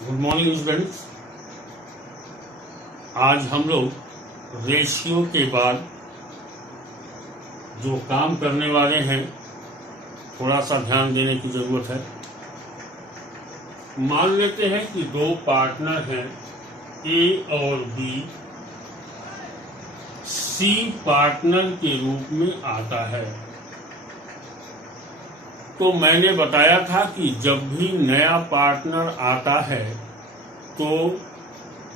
Good morning students. आज हम लोग रेशियो के बाद जो काम करने वाले हैं थोड़ा सा ध्यान देने की जरूरत है। मान लेते हैं कि दो पार्टनर हैं ए और बी। सी पार्टनर के रूप में आता है। तो मैंने बताया था कि जब भी नया पार्टनर आता है तो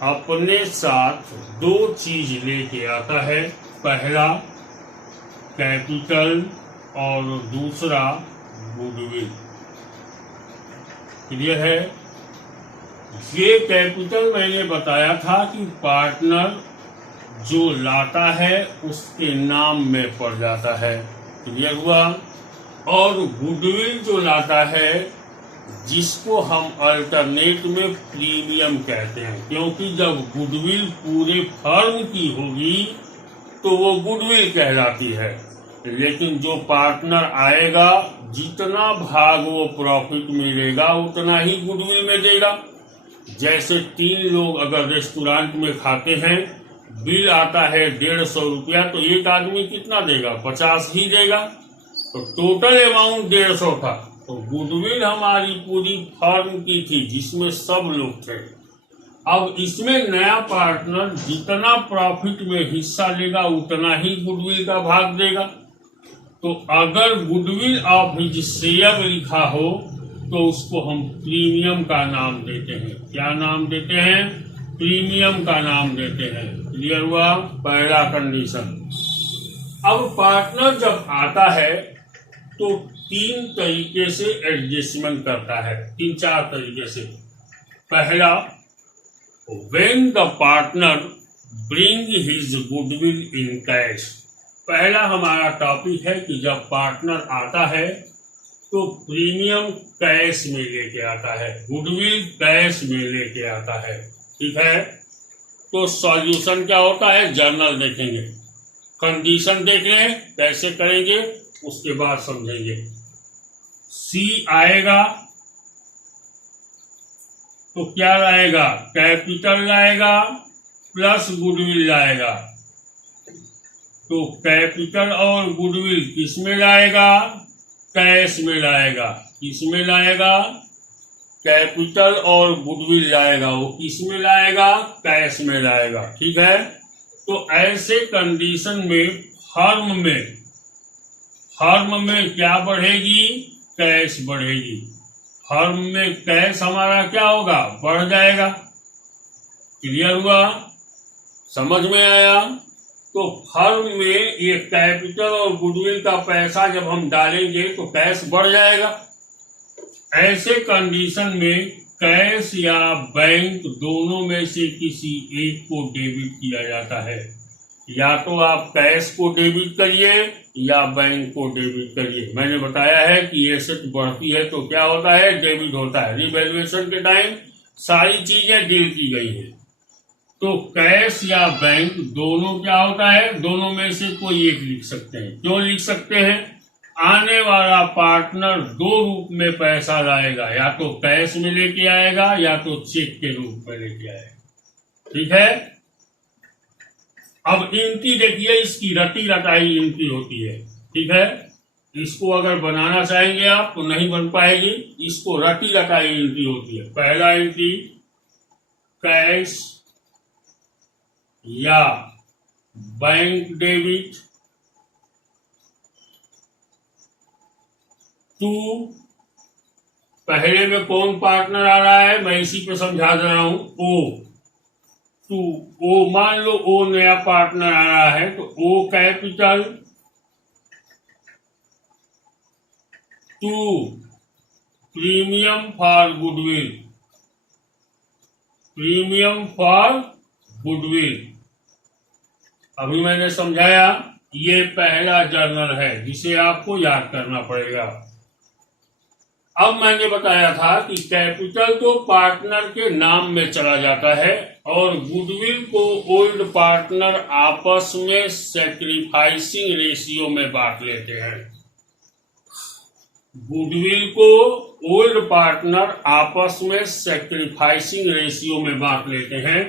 अपने साथ दो चीज लेके आता है। पहला कैपिटल और दूसरा गुडविल। क्लियर है? ये कैपिटल मैंने बताया था कि पार्टनर जो लाता है उसके नाम में पड़ जाता है। क्लियर हुआ? और गुडविल जो लाता है जिसको हम अल्टरनेट में प्रीमियम कहते हैं, क्योंकि जब गुडविल पूरे फर्म की होगी तो वो गुडविल कहलाती है। लेकिन जो पार्टनर आएगा जितना भाग वो प्रॉफिट मिलेगा उतना ही गुडविल में देगा। जैसे 3 लोग अगर रेस्टोरेंट में खाते हैं, बिल आता है 150 रुपया, तो एक आदमी कितना देगा? 50 ही देगा। तो टोटल अमाउंट 150 था। तो गुडविल हमारी पूरी फर्म की थी जिसमें सब लोग थे। अब इसमें नया पार्टनर जितना प्रॉफिट में हिस्सा लेगा उतना ही गुडविल का भाग देगा। तो अगर गुडविल ऑफ हिज शेयर लिखा हो तो उसको हम प्रीमियम का नाम देते हैं। क्या नाम देते हैं? प्रीमियम का नाम देते हैं। क्लियर हुआ? पहला कंडीशन। अब पार्टनर जब आता है तो 3 तरीके से एडजस्टमेंट करता है, 3-4 तरीके से। पहला, when the partner bring his goodwill in cash. पहला हमारा टॉपिक है कि जब पार्टनर आता है तो प्रीमियम कैश में लेके आता है, गुडविल कैश में लेके आता है। ठीक है? तो सॉल्यूशन क्या होता है? जर्नल देखेंगे, कंडीशन देख रहे हैं, कैसे करेंगे उसके बाद समझेंगे। सी आएगा तो क्या लाएगा? कैपिटल लाएगा प्लस गुडविल लाएगा। तो कैपिटल और गुडविल किस में लाएगा? कैश में लाएगा। किस में लाएगा? कैपिटल और गुडविल लाएगा। वो किस में लाएगा? कैश में लाएगा। ठीक है? तो ऐसे कंडीशन में फर्म में क्या बढ़ेगी? कैश बढ़ेगी। फर्म में कैश हमारा क्या होगा? बढ़ जाएगा। क्लियर हुआ? समझ में आया? तो फर्म में ये कैपिटल और गुडविल का पैसा जब हम डालेंगे तो कैश बढ़ जाएगा। ऐसे कंडीशन में कैश या बैंक दोनों में से किसी एक को डेबिट किया जाता है। या तो आप कैश को डेबिट करिए या बैंक को डेबिट करिए। मैंने बताया है कि एसेट बढ़ती है तो क्या होता है? डेबिट होता है। रिवैल्यूएशन के टाइम सारी चीजें डील की गई है। तो कैश या बैंक दोनों क्या होता है? दोनों में से कोई एक लिख सकते हैं। क्यों लिख सकते हैं? आने वाला पार्टनर 2 रूप में पैसा लाएगा, या तो कैश में लेके आएगा या तो चेक के रूप में लेके आएगा। ठीक है? अब एंट्री देखिए, इसकी रटी रटाई एंट्री होती है। ठीक है? इसको अगर बनाना चाहेंगे आप तो नहीं बन पाएगी। इसको रटी रटाई एंट्री होती है। पहला एंट्री कैश या बैंक डेबिट टू, पहले में कौन पार्टनर आ रहा है मैं इसी पे समझा दे रहा हूं। ओ मान लो ओ नया पार्टनर आ रहा है तो O capital to premium for goodwill. Premium for goodwill अभी मैंने समझाया। ये पहला जर्नल है जिसे आपको याद करना पड़ेगा। अब मैंने बताया था कि कैपिटल तो पार्टनर के नाम में चला जाता है और गुडविल को ओल्ड पार्टनर आपस में सैक्रिफाइसिंग रेशियो में बांट लेते हैं। गुडविल को ओल्ड पार्टनर आपस में सैक्रिफाइसिंग रेशियो में बांट लेते हैं।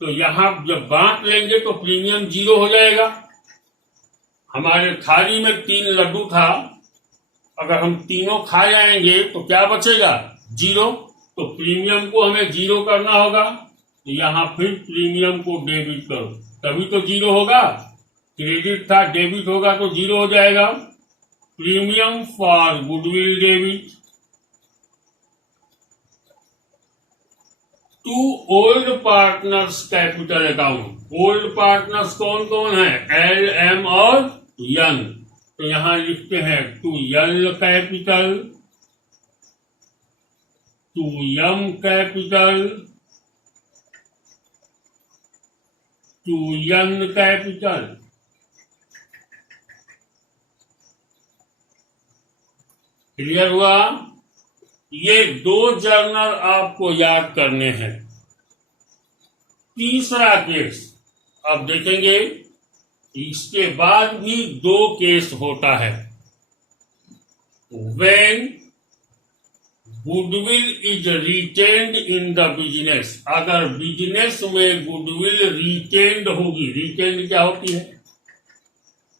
तो यहां जब बांट लेंगे तो प्रीमियम 0 हो जाएगा। हमारे थाली में 3 लड्डू था, अगर हम तीनों खा जाएंगे तो क्या बचेगा? 0। तो प्रीमियम को हमें 0 करना होगा। तो यहां फिर प्रीमियम को डेबिट करो, तभी तो 0 होगा। क्रेडिट था, डेबिट होगा तो 0 हो जाएगा। Premium for goodwill debit to old partners capital account. Old partners कौन कौन है? एल, एम और एन। तो यहां लिखते हैं to L capital, to M capital, to N capital. Clear हुआ? ये 2 जर्नल आपको याद करने हैं। तीसरा केस अब देखेंगे, इसके बाद भी 2 केस होता है। When goodwill is retained in the business, अगर बिजनेस में गुडविल रिटेन्ड होगी। रिटेन्ड क्या होती है?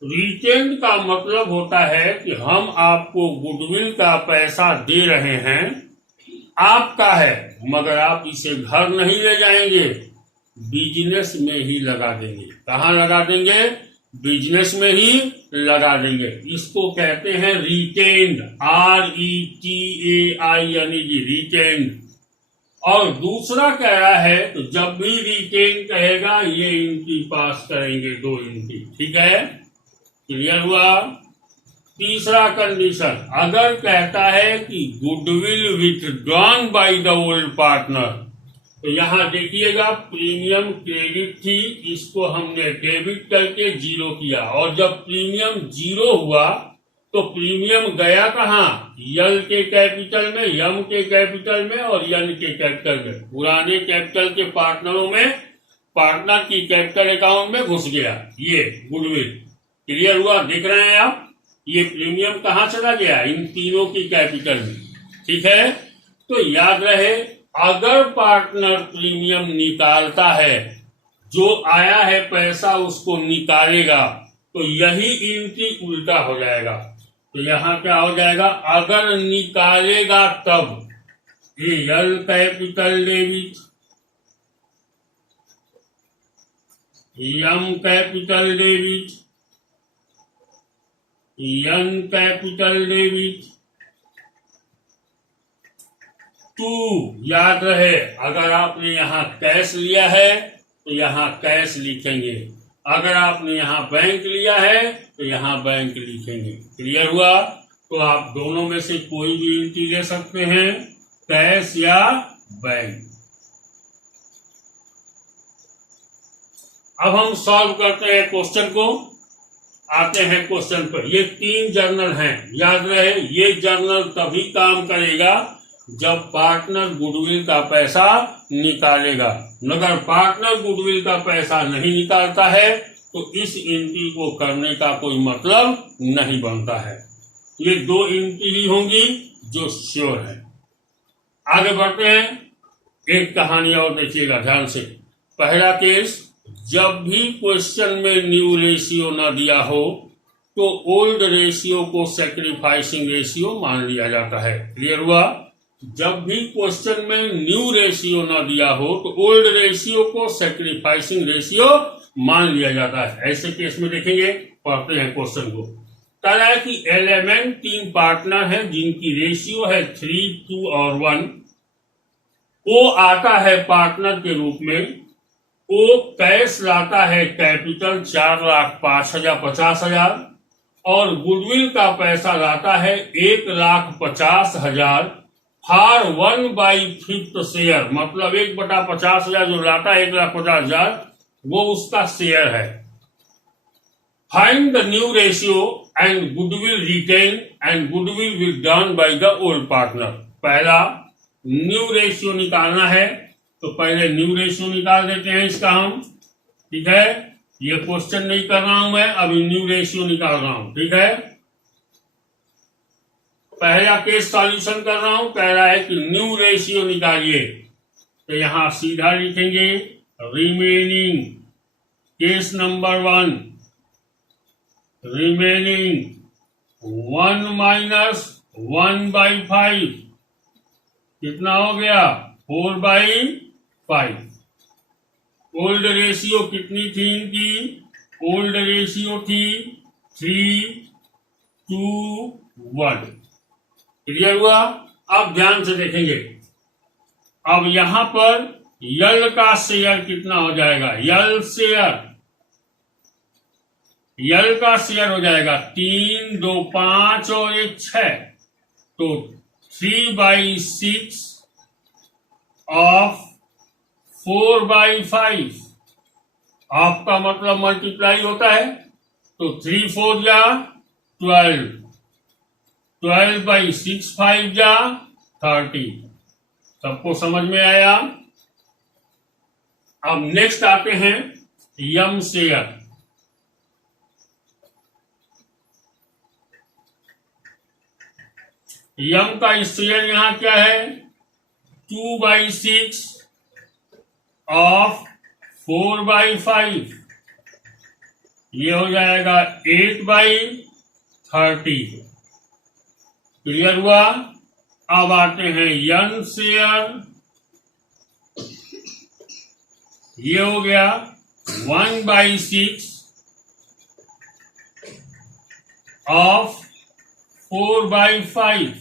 रिटेन्ड का मतलब होता है कि हम आपको गुडविल का पैसा दे रहे हैं, आपका है, मगर आप इसे घर नहीं ले जाएंगे, बिजनेस में ही लगा देंगे। कहाँ लगा देंगे? बिजनेस में ही लगा देंगे। इसको कहते हैं रिटेन्ड, RETAINED, रिटेन्ड। और दूसरा कह रहा है तो जब भी रिटेन कहेगा ये एंट्री पास करेंगे, 2 एंट्री। ठीक है, क्लियर हुआ? तीसरा कंडीशन, अगर कहता है कि goodwill withdrawn by the old partner, तो यहां देखिएगा प्रीमियम क्रेडिट थी, इसको हमने डेबिट करके 0 किया। और जब प्रीमियम 0 हुआ तो प्रीमियम गया कहां? यल के कैपिटल में, यम के कैपिटल में और यन के कैपिटल में। पुराने कैपिटल के पार्टनरों में, पार्टनर की कैपिटल अकाउंट में घुस गया ये गुडविल। क्लियर हुआ? देख रहे हैं आप, ये प्रीमियम कहां चला गया? इन तीनों की कैपिटल में। ठीक है, तो याद रहे, अगर पार्टनर प्रीमियम निकालता है, जो आया है पैसा उसको निकालेगा, तो यही एंट्री उल्टा हो जाएगा। तो यहां क्या हो जाएगा? अगर निकालेगा तब L capital debit, M capital debit, N capital debit. To, याद रहे, अगर आपने यहां कैश लिया है तो यहां कैश लिखेंगे, अगर आपने यहां बैंक लिया है तो यहां बैंक लिखेंगे। क्लियर हुआ? तो आप दोनों में से कोई भी एंट्री ले सकते हैं, कैश या बैंक। अब हम सॉल्व करते हैं क्वेश्चन को। आते हैं क्वेश्चन पर। ये 3 जर्नल हैं, याद रहे, ये जर्नल तभी काम करेगा जब पार्टनर गुडविल का पैसा निकालेगा। मगर पार्टनर गुडविल का पैसा नहीं निकालता है तो इस एंट्री को करने का कोई मतलब नहीं बनता है। ये 2 एंट्री ही होंगी जो श्योर है। आगे बढ़ते हैं। एक कहानी और देखिएगा ध्यान से। पहला केस, जब भी क्वेश्चन में न्यू रेशियो न दिया हो तो ओल्ड रेशियो को सैक्रिफाइसिंग रेशियो मान लिया जाता है। क्लियर हुआ? जब भी क्वेश्चन में न्यू रेशियो न दिया हो तो ओल्ड रेशियो को सैक्रिफाइसिंग रेशियो मान लिया जाता है। ऐसे केस में देखेंगे, पढ़ते हैं क्वेश्चन को। तरह की एलिमेंट 3 पार्टनर हैं जिनकी रेशियो है 3, 2 और 1। ओ आता है पार्टनर के रूप में। ओ कैश लाता है कैपिटल 4,05,000 और गुडविल का पैसा लाता है 1,50,000 फॉर 1/5 शेयर, मतलब 1/50,000 जो लाता है 1,50,000 वो उसका शेयर है। Find the new ratio and goodwill retained and goodwill withdrawn by the old partner. पहला न्यू रेशियो निकालना है, तो पहले न्यू रेशियो निकाल देते हैं इसका हम। ठीक है, ये क्वेश्चन नहीं कर रहा हूं मैं, अभी न्यू रेशियो निकाल रहा हूं। ठीक है, पहला केस सॉल्यूशन कर रहा हूं, कह रहा है कि न्यू रेशियो निकालिए, तो यहां सीधा लिखेंगे remaining case number 1, remaining 1 minus 1/5 कितना हो गया 4/5। ओल्ड रेशियो कितनी थी इनकी, ओल्ड रेशियो थी 3:1। क्लियर हुआ। अब ध्यान से देखेंगे, अब यहां पर यल का शेयर कितना हो जाएगा, यल का शेयर हो जाएगा 3, 2, 5 और 1, 6, तो 3/6 ऑफ 4/5। आपका मतलब मल्टीप्लाई होता है, तो 3 4 जा 12, 12/6 5 जा 30। सबको समझ में आया। अब नेक्स्ट आते हैं यम शेयर। यम का शेयर यहां क्या है 2/6 ऑफ 4/5, ये हो जाएगा 8/30। क्लियर हुआ। अब आते हैं यन शेयर, ये हो गया 1/6 ऑफ 4/5,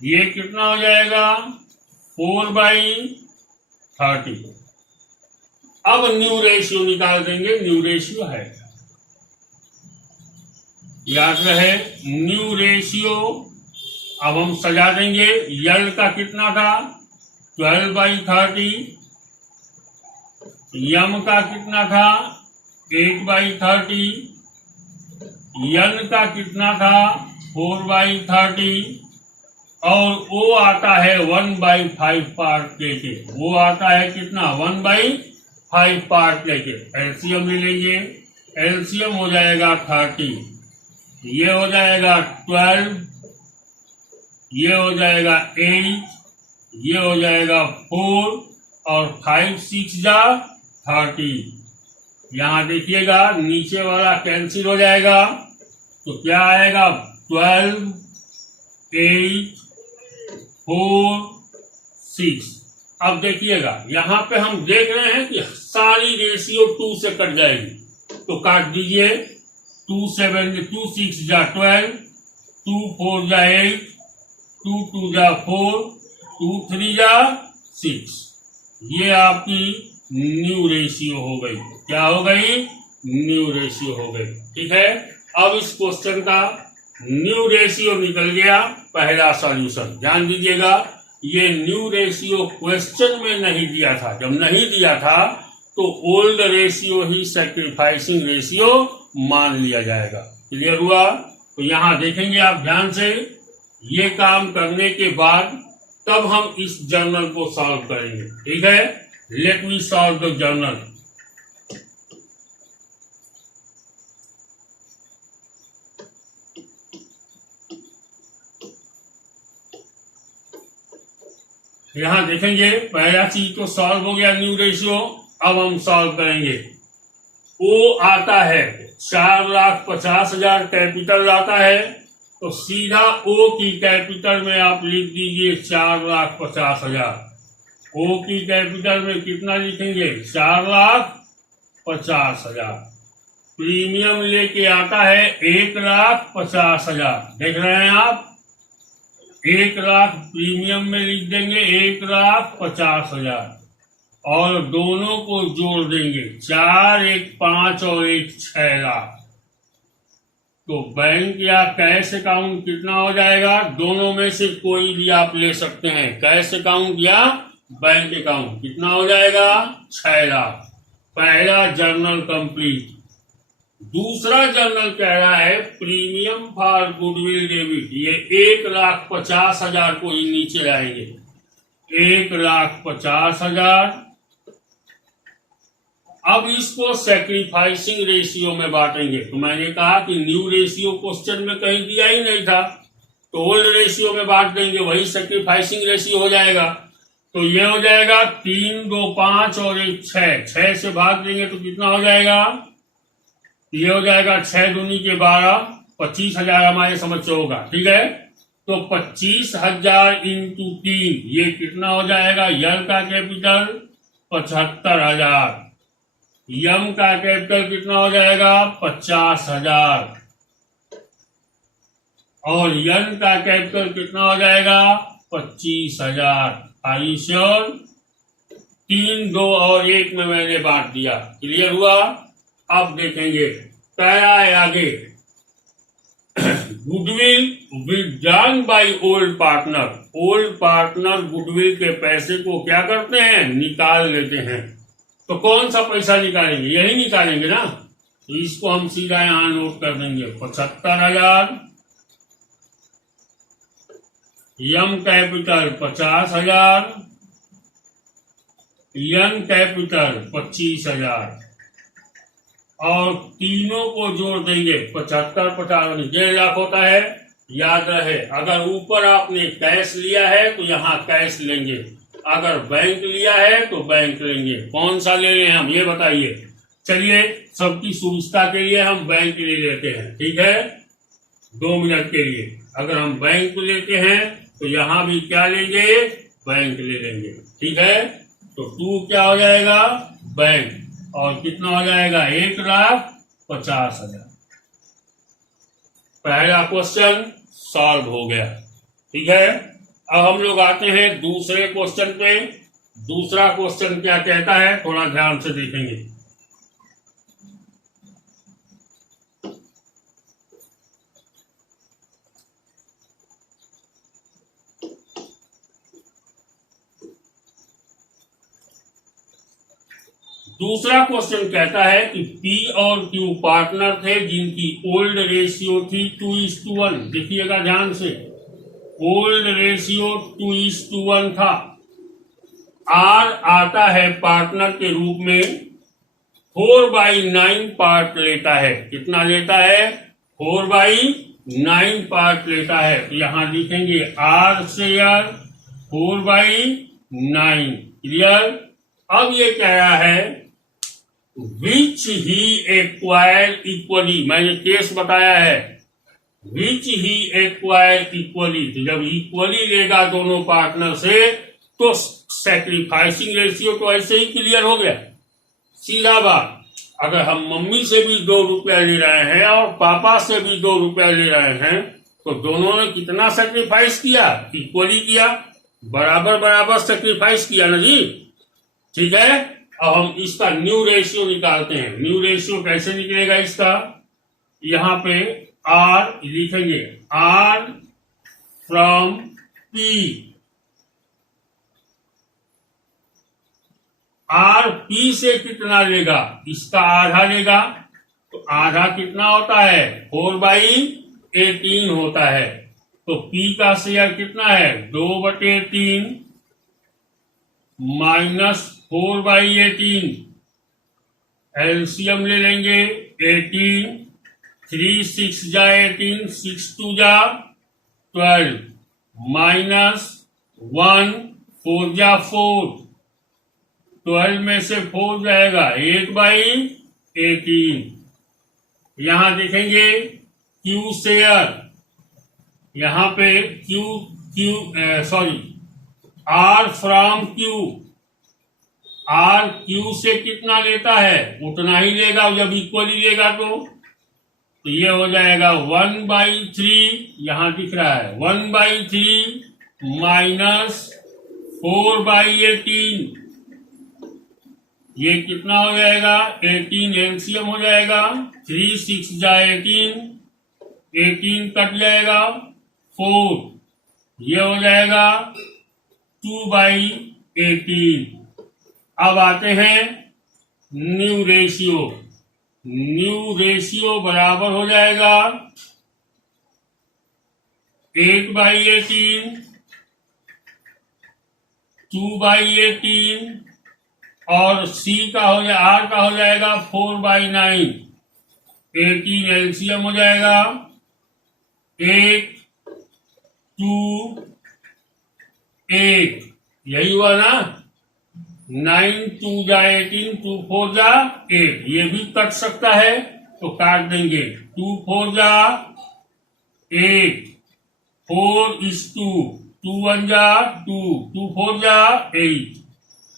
ये कितना हो जाएगा 4/30। अब न्यू रेशियो निकाल देंगे, न्यू रेशियो है, याद रहे न्यू रेशियो। अब हम सजा देंगे, यल का कितना था 12/30, यम का कितना था 8/30, यन का कितना था 4/30, और वो आता है 1/5 पार्ट लेके, वो आता है कितना 1/5 पार्ट लेके। एलसीएम ले लेंगे, एलसीएम हो जाएगा 30, ये हो जाएगा 12, ये हो जाएगा 8, ये हो जाएगा 4 और 5 6 जा 30। यहां देखिएगा नीचे वाला कैंसिल हो जाएगा, तो क्या आएगा 12, 8, 4, 6। अब देखिएगा यहां पे हम देख रहे हैं कि सारी रेशियो 2 से कट जाएगी, तो काट दीजिए। 2 7 2 6 जा 12, 2 4 जा 8, 2 2 जा 4, 2 3 जा 6। ये आपकी न्यू रेशियो हो गई। क्या हो गई, न्यू रेशियो हो गई। ठीक है। अब इस क्वेश्चन का न्यू रेशियो निकल गया, पहला सॉल्यूशन। ध्यान दीजिएगा, ये न्यू रेशियो क्वेश्चन में नहीं दिया था। जब नहीं दिया था तो ओल्ड रेशियो ही सैक्रिफाइसिंग रेशियो मान लिया जाएगा। क्लियर हुआ। तो यहां देखेंगे आप ध्यान से, ये काम करने के बाद तब हम इस जर्नल को सॉल्व करेंगे। ठीक है, let me solve the journal. यहां देखेंगे पहला चीज तो सॉल्व हो गया न्यू रेशियो। अब हम सॉल्व करेंगे। ओ आता है 4,50,000 कैपिटल आता है, तो सीधा ओ की कैपिटल में आप लिख दीजिए 4,50,000। ओ की कैपिटल में कितना लिखेंगे 4,50,000। प्रीमियम लेके आता है 1,50,000। देख रहे हैं आप, 1,00,000 प्रीमियम में लिख देंगे 1,50,000 और दोनों को जोड़ देंगे 4 1 5 और 1 6 लाख। तो बैंक या कैश अकाउंट कितना हो जाएगा, दोनों में से कोई भी आप ले सकते हैं, कैश अकाउंट या बैंक अकाउंट। कितना हो जाएगा 6 लाख। पहला जर्नल कंप्लीट। दूसरा जर्नल कह रहा है प्रीमियम फॉर गुडविल डेबिट, ये 1,50,000 को ही नीचे लाएंगे। 1,50,000। अब इसको सैक्रिफाइसिंग रेशियो में बांटेंगे। तो मैंने कहा कि न्यू रेशियो क्वेश्चन में कहीं दिया ही नहीं था, तो ओल्ड रेशियो में बांट देंगे, वही सेक्रीफाइसिंग रेशियो हो जाएगा। तो ये हो जाएगा 3, 2, 5 और 1 6, 6 से भाग देंगे तो कितना हो जाएगा, ये हो जाएगा 6 दूनी के 12, 25,000 हमारे समझ से होगा। ठीक है, तो 25,000 इंटू 3 ये कितना हो जाएगा, यल का कैपिटल 75,000, यम का कैपिटल कितना हो जाएगा 50,000 और यन का कैपिटल कितना हो जाएगा 25,000। I sure? 3, 2 और 1 में मैंने बांट दिया। क्लियर हुआ? अब देखेंगे पैरा है आगे। Goodwill withdrawn by old partner. Old partner goodwill के पैसे को क्या करते हैं, निकाल लेते हैं। तो कौन सा पैसा निकालेंगे, यही निकालेंगे ना, तो इसको हम सीधा यहां नोट कर देंगे 75,000, यम कैपिटल 50,000, यन कैपिटल 25,000 और तीनों को जोड़ देंगे 75, 50 1.5 लाख होता है। याद रहे, अगर ऊपर आपने कैश लिया है तो यहाँ कैश लेंगे, अगर बैंक लिया है तो बैंक लेंगे। कौन सा ले रहे हैं हम, ये बताइए। चलिए, सबकी सुविधा के लिए हम बैंक ले लेते हैं। ठीक है, 2 मिनट के लिए अगर हम बैंक लेते हैं तो यहाँ भी क्या लेंगे, बैंक ले लेंगे। ठीक है, तो 2 क्या हो जाएगा, बैंक, और कितना हो जाएगा 1,50,000। पहला क्वेश्चन सॉल्व हो गया। ठीक है, अब हम लोग आते हैं दूसरे क्वेश्चन पे। दूसरा क्वेश्चन क्या कहता है, थोड़ा ध्यान से देखेंगे। दूसरा क्वेश्चन कहता है कि पी और क्यू पार्टनर थे जिनकी ओल्ड रेशियो थी 2:1। देखिएगा ध्यान से, ओल्ड रेशियो 2:1 था। आर आता है पार्टनर के रूप में 4/9 पार्ट लेता है। कितना लेता है, 4/9 पार्ट लेता है। तो यहां लिखेंगे आर शेयर 4/9। क्लियर? अब ये कह रहा है विच ही एक्वायर इक्वली, मैंने केस बताया है, विच ही एक्वायर इक्वली। तो जब इक्वली लेगा दोनों पार्टनर से तो सैक्रिफाइसिंग रेशियो तो ऐसे ही क्लियर हो गया। सीधा बात, अगर हम मम्मी से भी 2 रुपया ले रहे हैं और पापा से भी 2 रुपया ले रहे हैं तो दोनों ने कितना सैक्रिफाइस किया, इक्वली किया, बराबर बराबर सैक्रिफाइस किया ना जी। ठीक है, अब हम इसका न्यू रेशियो निकालते हैं। न्यू रेशियो कैसे निकलेगा इसका, यहां पे आर लिखेंगे, R from P. R P से कितना लेगा, इसका आधा लेगा, तो आधा कितना होता है 4/18 होता है। तो पी का शेयर कितना है 2/3 माइनस 4/18, एलसीएम ले लेंगे 18, 3 6 जा 18, 6 2 जा 12 माइनस 1 4 जा 4, 12 में से 4 जाएगा 8/18। यहां देखेंगे क्यू शेयर, यहां पे R from Q, R Q से कितना लेता है उतना ही लेगा, जब इक्वली लेगा तो ये हो जाएगा 1/3, यहां दिख रहा है 1/3 माइनस 4/18, ये कितना हो जाएगा 18, एलसीएम हो जाएगा 3 6 जा 18, 18 कट जाएगा 4, ये हो जाएगा 2/18। अब आते हैं न्यू रेशियो। न्यू रेशियो बराबर हो जाएगा 8/18, 2/18 और सी का हो जाए आर का हो जाएगा 4/9, 18 एलसीएम हो जाएगा 8 8, यही हुआ ना। 9 2 जा 18, 2 4 जा 8, ये भी कट सकता है तो काट देंगे। 2 4 जा 8, 4 is 2, 2 1 जा 2, 2 4 जा 8।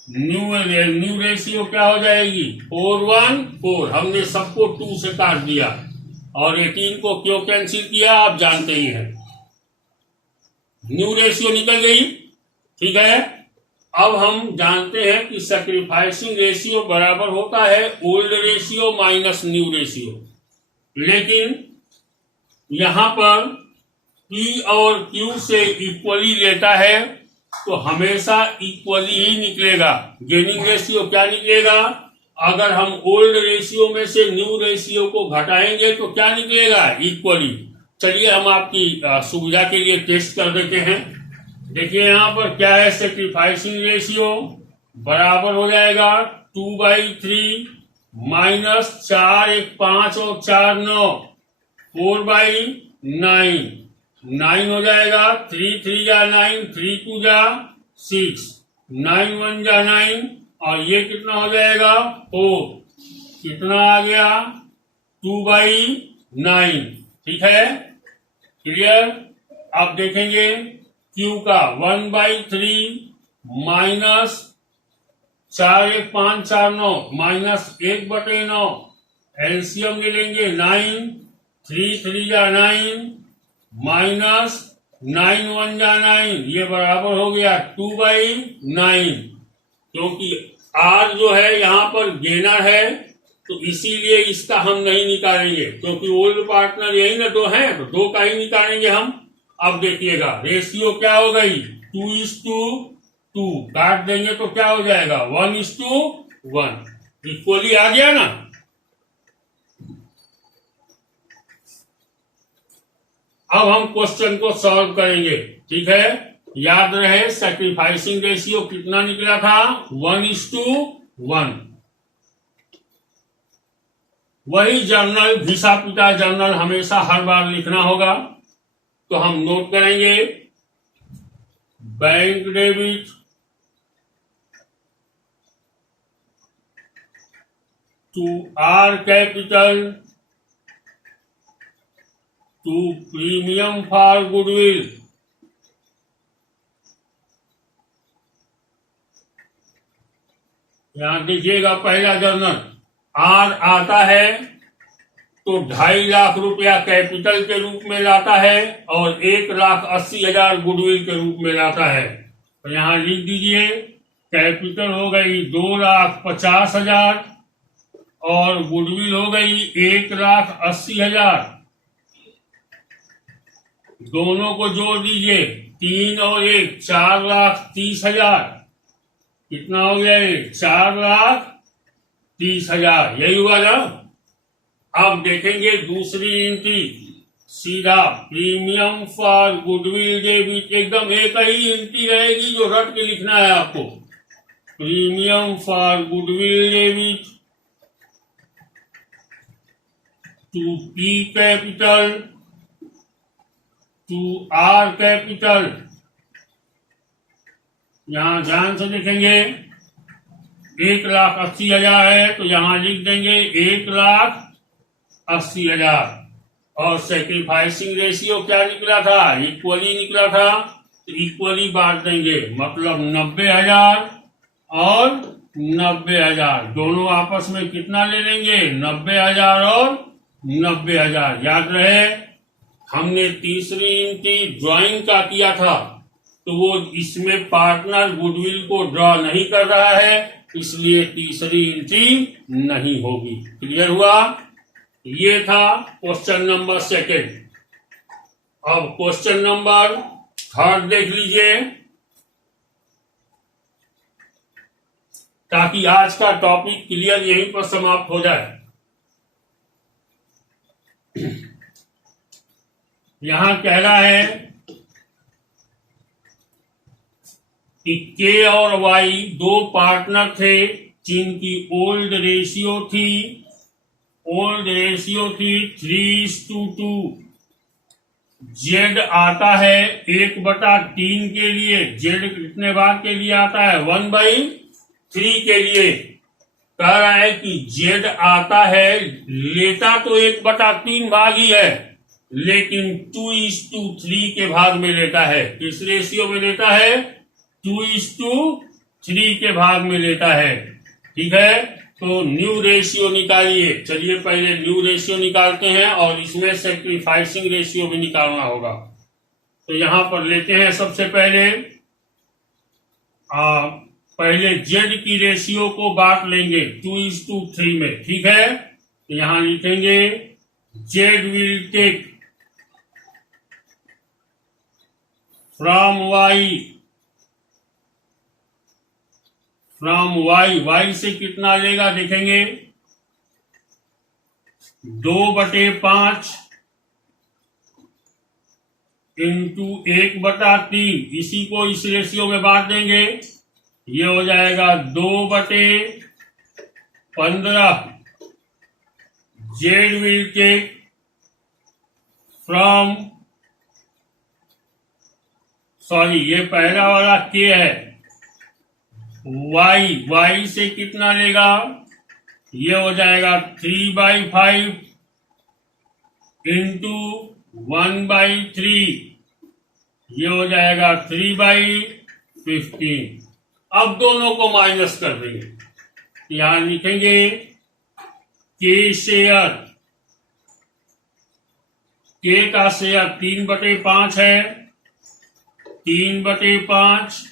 न्यू रेशियो क्या हो जाएगी? 4 1 4। हमने सबको 2 से काट दिया और 18 को क्यों कैंसिल किया आप जानते ही हैं। न्यू रेशियो निकल गई, ठीक है। अब हम जानते हैं कि सैक्रिफाइसिंग रेशियो बराबर होता है old ratio minus new ratio, लेकिन यहां पर P और Q से इक्वली लेता है तो हमेशा इक्वली ही निकलेगा। गेनिंग रेशियो क्या निकलेगा? अगर हम ओल्ड रेशियो में से न्यू रेशियो को घटाएंगे तो क्या निकलेगा? इक्वली। चलिए हम आपकी सुविधा के लिए टेस्ट कर देते हैं। देखिए यहां पर क्या है, सैक्रिफाइसिंग रेशियो बराबर हो जाएगा 2/3 माइनस 4 1 5 और 4 9, 4/9, 9 हो जाएगा। 3 3 जा 9, 3 2 जा 6, 9 1 जा 9 और ये कितना हो जाएगा? 4। कितना आ गया? 2/9, ठीक है, क्लियर। अब देखेंगे Q का 1/3 माइनस 4 1 5 4 9 माइनस 1/9, एलसीएम ले लेंगे 9, 3 3 जा 9 माइनस 9 1 जा 9, ये बराबर हो गया 2/9। क्योंकि R जो है यहाँ पर गेनर है तो इसीलिए इसका हम नहीं निकालेंगे, क्योंकि ओल्ड पार्टनर यही ना दो है तो 2 का ही निकालेंगे हम। अब देखिएगा रेशियो क्या हो गई? 2:2, काट देंगे तो क्या हो जाएगा? 1:1, इक्वली आ गया ना। अब हम क्वेश्चन को सॉल्व करेंगे, ठीक है। याद रहे सैक्रिफाइसिंग रेशियो कितना निकला था? 1:1। वही जर्नल घिसा पिटा जर्नल हमेशा हर बार लिखना होगा, तो हम नोट करेंगे bank debit to R capital to premium for goodwill. यहां देखिएगा पहला जर्नल आर आता है तो 2.5 लाख रुपया कैपिटल के रूप में लाता है और 1,80,000 गुडविल के रूप में लाता है। तो यहां लिख दीजिए कैपिटल हो गई 2,50,000 और गुडविल हो गई 1,80,000। दोनों को जोड़ दीजिए, 3 और 1 4,30,000। कितना हो गया? 4,30,000, यही हुआ ना। अब देखेंगे दूसरी एंट्री, सीधा प्रीमियम फॉर गुडविल डेबिट, एकदम एक ही एंट्री रहेगी जो रट के लिखना है आपको। Premium for goodwill debit to P capital to R capital. यहां ध्यान से देखेंगे 1,80,000 है तो यहां लिख देंगे 1,80,000। और सैक्रिफाइसिंग रेशियो क्या निकला था? इक्वली निकला था, तो इक्वली बांट देंगे, मतलब 90,000 और 90,000 दोनों आपस में कितना ले लेंगे? 90,000 और 90,000। याद रहे हमने तीसरी एंट्री ड्राइंग का किया था तो वो इसमें पार्टनर गुडविल को ड्रॉ नहीं कर रहा है, इसलिए तीसरी एंट्री नहीं होगी। क्लियर हुआ? ये था क्वेश्चन नंबर 2। अब क्वेश्चन नंबर 3 देख लीजिए, ताकि आज का टॉपिक क्लियर यहीं पर समाप्त हो जाए। यहां कह रहा है कि के और वाई 2 पार्टनर थे जिनकी ओल्ड रेशियो थी 3:2। जेड आता है 1/3 के लिए। जेड कितने भाग के लिए आता है? 1/3 के लिए। कह रहा है कि जेड आता है, लेता तो 1/3 भाग ही है, लेकिन 2:3 के भाग में लेता है। किस रेशियो में लेता है? 2:3 के भाग में लेता है। ठीक है, तो न्यू रेशियो निकालिए। चलिए पहले न्यू रेशियो निकालते हैं और इसमें सैक्रिफाइसिंग रेशियो भी निकालना होगा। तो यहां पर लेते हैं सबसे पहले जेड की रेशियो को बांट लेंगे 2:3 में। ठीक है, तो यहां लिखेंगे Z will take from Y से कितना लेगा देखेंगे, 2/5 इंटू 1/3। इसी को इस रेशियो में बांट देंगे, ये हो जाएगा 2/15। Z will take from, sorry ये पहला वाला के है, वाई से कितना लेगा, ये हो जाएगा 3/5 इंटू 1/3, ये हो जाएगा 3/15। अब दोनों को माइनस कर देंगे। यहां लिखेंगे के शेयर, के का शेयर 3/5 है, 3/5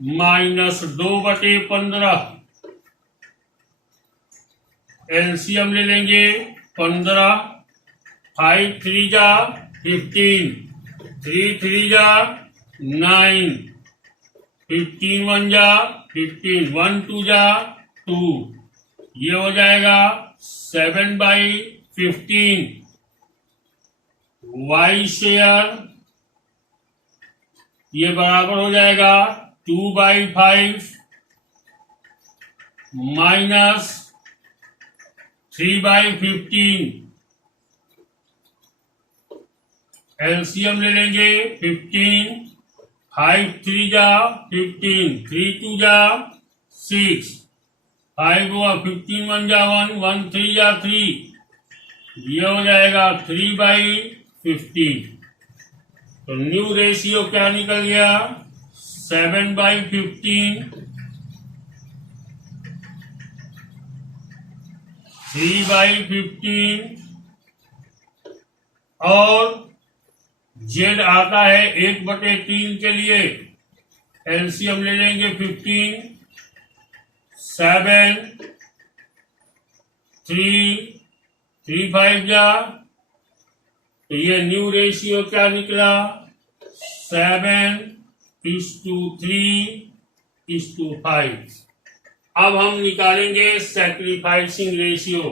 माइनस 2/15। एलसीएम ले लेंगे 15, 5 3 जा 15, 3 3 जा 9, 15 1 जा 15, 1 2 जा 2, ये हो जाएगा 7/15। वाई शेयर ये बराबर हो जाएगा 2/5 माइनस 3/15। एलसीएम ले लेंगे 15, 5 3 जा 15, 3 2 जा 6, 5 हुआ 15 1 जा 1, 1 3 जा 3, ये हो जाएगा 3/15। तो न्यू रेशियो क्या निकल गया, 7/15, 3/15। और जेड आता है 1/3 के लिए। एलसीएम ले लेंगे 15, 7 3 3 5 जा, तो ये न्यू रेशियो क्या निकला, 7:3:5। अब हम निकालेंगे सैक्रिफाइसिंग रेशियो।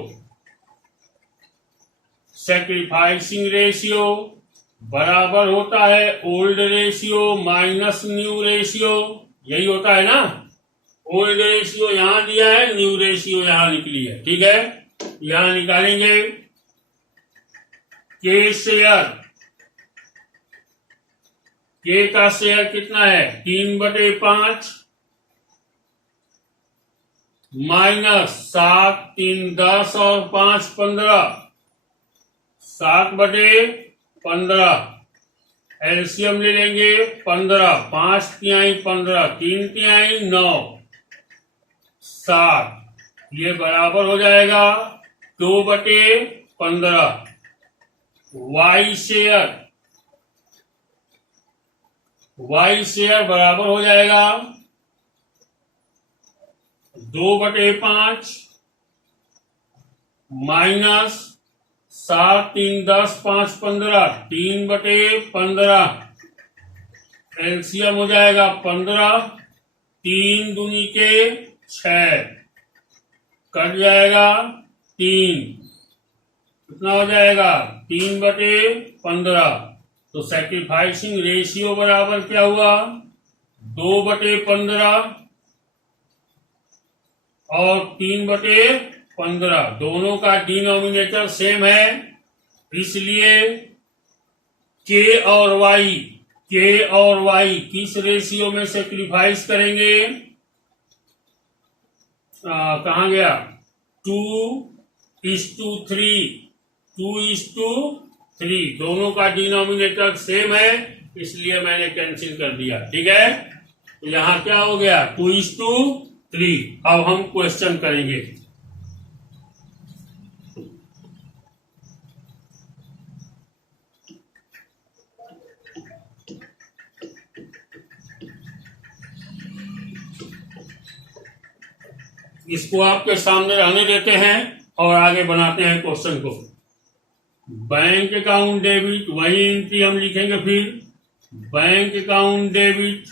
सैक्रिफाइसिंग रेशियो बराबर होता है old ratio minus new ratio. यही होता है ना, ओल्ड रेशियो यहां दिया है, न्यू रेशियो यहां निकली है। ठीक है, यहां निकालेंगे के शेयर, के का शेयर कितना है 3/5 माइनस 7 3 10 और 5 15, 7/15। एलसीएम ले लेंगे 15, 5 तिहाई 15, 3 तिहाई 9, 7, ये बराबर हो जाएगा 2/15। वाई शेयर बराबर हो जाएगा 2/5 माइनस 7 3 10 5 15, 3/15। एलसीएम हो जाएगा 15, 3 दूनी के 6, कट जाएगा 3, कितना हो जाएगा 3/15। तो सैक्रिफाइसिंग रेशियो बराबर क्या हुआ, 2/15 और 3/15। दोनों का डिनोमिनेटर सेम है, इसलिए के और वाई किस रेशियो में सेक्रीफाइस करेंगे? कहाँ गया? 2:3, 2:3, दोनों का डिनोमिनेटर सेम है, इसलिए मैंने कैंसिल कर दिया। ठीक है, तो यहां क्या हो गया? 2:3। अब हम क्वेश्चन करेंगे। इसको आपके सामने रहने देते हैं और आगे बनाते हैं क्वेश्चन को। बैंक अकाउंट डेबिट, वही एंट्री हम लिखेंगे। फिर bank account debit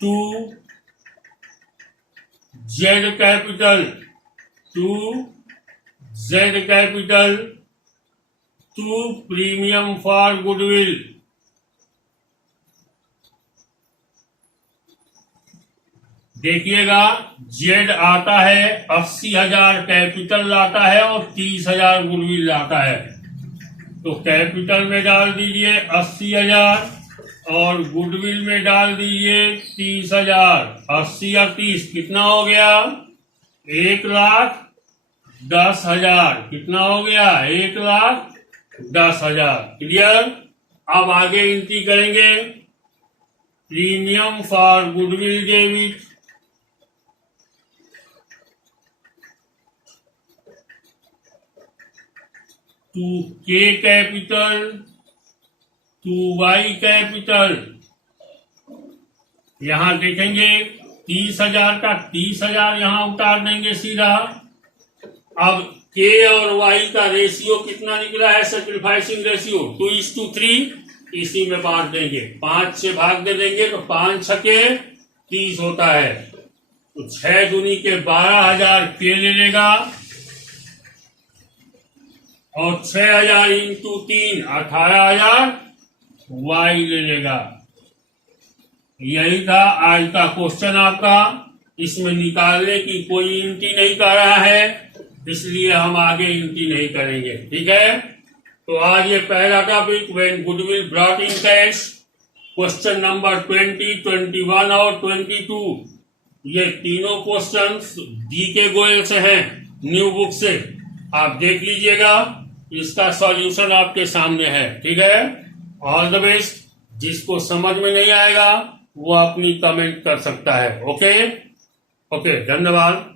to Z capital, to premium for goodwill. देखिएगा, जेड आता है 80,000 कैपिटल लाता है और 30,000 गुडविल लाता है। तो कैपिटल में डाल दीजिए 80,000 और गुडविल में डाल दीजिए 30,000। 80 या 30 कितना हो गया? 1,10,000। कितना हो गया? 1,10,000। क्लियर? अब आगे एंट्री करेंगे। Premium for goodwill debit to K capital, to Y capital. यहां देखेंगे 30,000 का 30,000 यहां उतार देंगे सीधा। अब के और वाई का रेशियो कितना निकला है? सेक्रीफाइसिंग रेशियो 2:3, इसी में बांट देंगे। 5 से भाग दे देंगे तो 5 छके 30 होता है। तो 6 दूनी के 12,000 के ले लेगा और 6,000 इंटू 3 18,000 वाई ले लेगा। यही था आज का क्वेश्चन आपका। इसमें निकालने की कोई एंट्री नहीं कर रहा है, इसलिए हम आगे एंट्री नहीं करेंगे। ठीक है, तो आज ये पहला topic, when goodwill brought in cash, question number 20, 21 और 22। ये तीनों क्वेश्चंस DK गोयल से हैं, न्यू बुक से। आप देख लीजिएगा, इसका सॉल्यूशन आपके सामने है। ठीक है, ऑल द बेस्ट। जिसको समझ में नहीं आएगा वो अपनी कमेंट कर सकता है। ओके, धन्यवाद।